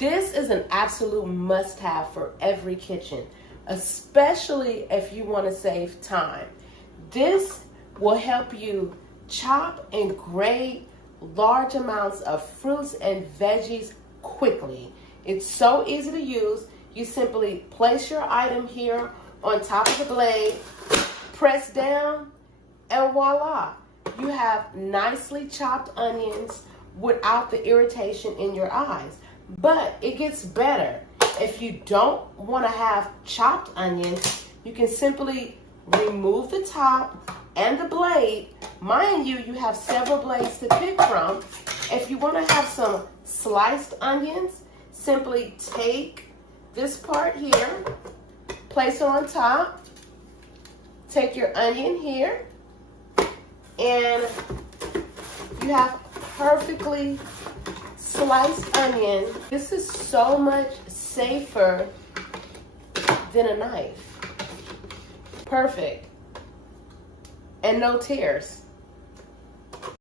This is an absolute must-have for every kitchen, especially if you want to save time. This will help you chop and grate large amounts of fruits and veggies quickly. It's so easy to use. You simply place your item here on top of the blade, press down, and voila. You have nicely chopped onions without the irritation in your eyes. But it gets better. If you don't want to have chopped onions, you can simply remove the top and the blade. Mind you, you have several blades to pick from. If you want to have some sliced onions, simply take this part here, place it on top, take your onion here, and you have perfectly sliced onion. This is so much safer than a knife. Perfect. And no tears.